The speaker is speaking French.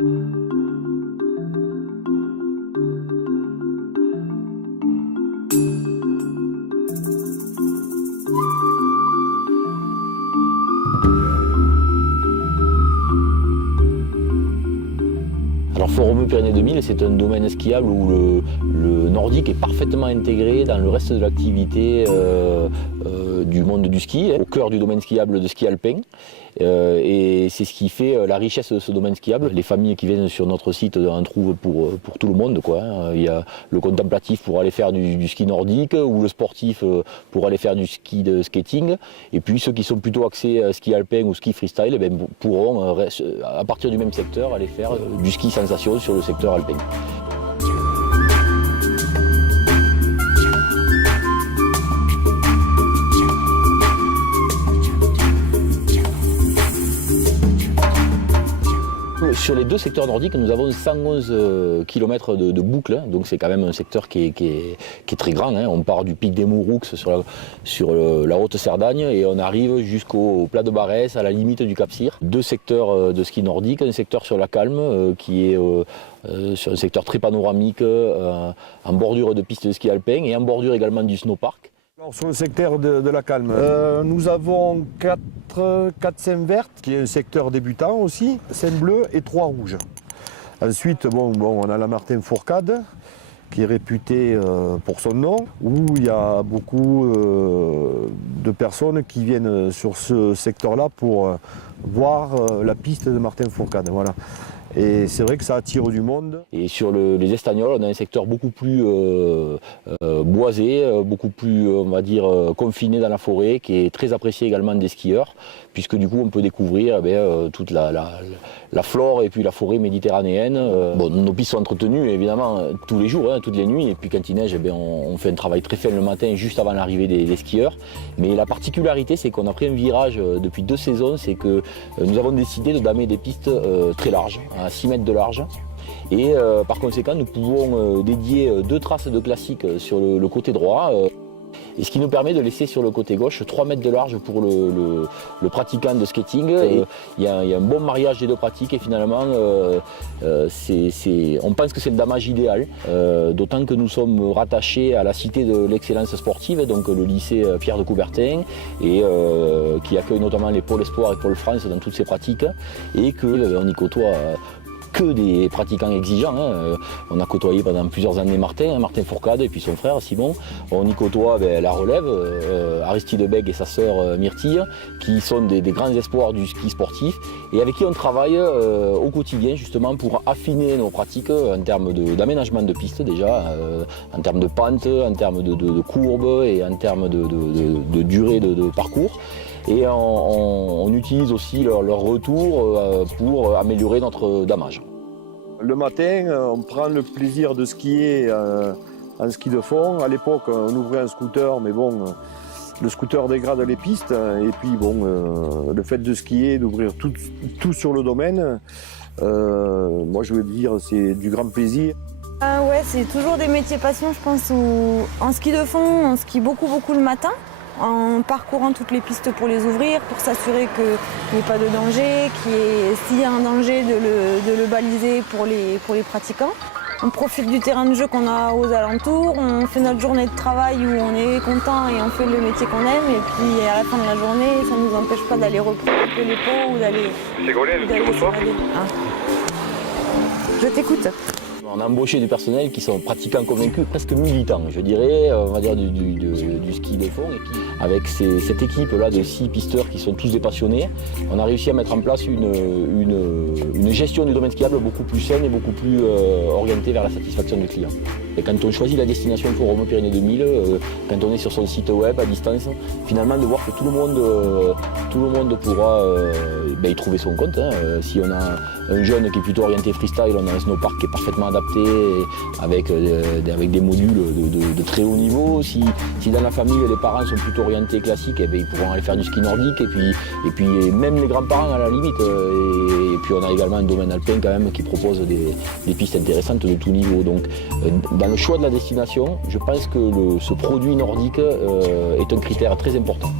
Alors Fort Pyrénées 2000, c'est un domaine skiable où le nordique est parfaitement intégré dans le reste de l'activité du monde du ski, au cœur du domaine skiable de ski alpin. Et c'est ce qui fait la richesse de ce domaine skiable. Les familles qui viennent sur notre site en trouvent pour tout le monde, quoi. Il y a le contemplatif pour aller faire du ski nordique, ou le sportif pour aller faire du ski de skating. Et puis ceux qui sont plutôt axés ski alpin ou ski freestyle, pourront, à partir du même secteur, aller faire du ski sensation sur le secteur alpin. Sur les deux secteurs nordiques, nous avons 111 km de boucle, donc c'est quand même un secteur qui est très grand. On part du pic des Mouroux sur la Haute-Cerdagne et on arrive jusqu'au plat de Barès, à la limite du Cap-Cyr. Deux secteurs de ski nordique, un secteur sur la Calme qui est sur un secteur très panoramique, en bordure de pistes de ski alpin et en bordure également du snowpark. Alors, sur le secteur de la Calme, nous avons 4 scènes vertes, qui est un secteur débutant aussi, scène bleue et 3 rouges. Ensuite, on a la Martin Fourcade, qui est réputée pour son nom, où il y a beaucoup de personnes qui viennent sur ce secteur-là pour voir la piste de Martin Fourcade. Voilà. Et c'est vrai que ça attire du monde. Et sur les Estagnols, on a un secteur beaucoup plus boisé, beaucoup plus, on va dire, confiné dans la forêt, qui est très apprécié également des skieurs, puisque du coup on peut découvrir toute la flore et puis la forêt méditerranéenne. Nos pistes sont entretenues évidemment tous les jours, toutes les nuits, et puis quand il neige, on fait un travail très fin le matin, juste avant l'arrivée des skieurs. Mais la particularité, c'est qu'on a pris un virage depuis 2 saisons, c'est que nous avons décidé de damer des pistes très larges, à 6 mètres de large. Et par conséquent, nous pouvons dédier 2 traces de classique sur le côté droit. Et ce qui nous permet de laisser sur le côté gauche 3 mètres de large pour le pratiquant de skating. Il y a un bon mariage des deux pratiques et finalement on pense que c'est le damage idéal, d'autant que nous sommes rattachés à la cité de l'excellence sportive, donc le lycée Pierre de Coubertin, et qui accueille notamment les pôles espoirs et pôles France dans toutes ces pratiques, et qu'on y côtoie que des pratiquants exigeants. On a côtoyé pendant plusieurs années Martin Fourcade et puis son frère Simon. On y côtoie la relève, Aristide Bègue et sa sœur Myrtille, qui sont des grands espoirs du ski sportif et avec qui on travaille au quotidien justement pour affiner nos pratiques en termes d'aménagement de pistes déjà, en termes de pente, en termes de courbes et en termes de durée de parcours. Et on utilise aussi leur retour pour améliorer notre damage. Le matin, on prend le plaisir de skier en ski de fond. À l'époque, on ouvrait un scooter, mais bon, le scooter dégrade les pistes. Et puis, le fait de skier, d'ouvrir tout sur le domaine, moi je veux dire, c'est du grand plaisir. Ouais, c'est toujours des métiers passion, je pense, où en ski de fond, on skie beaucoup le matin, en parcourant toutes les pistes pour les ouvrir, pour s'assurer qu'il n'y ait pas de danger, s'il y a un danger, de le baliser pour les pratiquants. On profite du terrain de jeu qu'on a aux alentours, on fait notre journée de travail où on est content et on fait le métier qu'on aime, et puis à la fin de la journée, ça ne nous empêche pas d'aller reprendre un peu les pots ou d'aller s'évader. Je t'écoute. On a embauché du personnel qui sont pratiquants convaincus, presque militants, je dirais, on va dire du ski de fond. Et avec cette équipe-là de 6 pisteurs qui sont tous des passionnés, on a réussi à mettre en place une gestion du domaine skiable beaucoup plus saine et beaucoup plus orientée vers la satisfaction du client. Et quand on choisit la destination Fort Pyrénées 2000, quand on est sur son site web à distance, finalement de voir que tout le monde pourra y trouver son compte. Si on a un jeune qui est plutôt orienté freestyle, on a un snowpark qui est parfaitement adapté avec des modules de très haut niveau. Si dans la famille les parents sont plutôt orientés classiques, ils pourront aller faire du ski nordique, et puis même les grands-parents à la limite. Et puis on a également un domaine alpin quand même qui propose des pistes intéressantes de tout niveau. Donc dans le choix de la destination, je pense que ce produit nordique est un critère très important.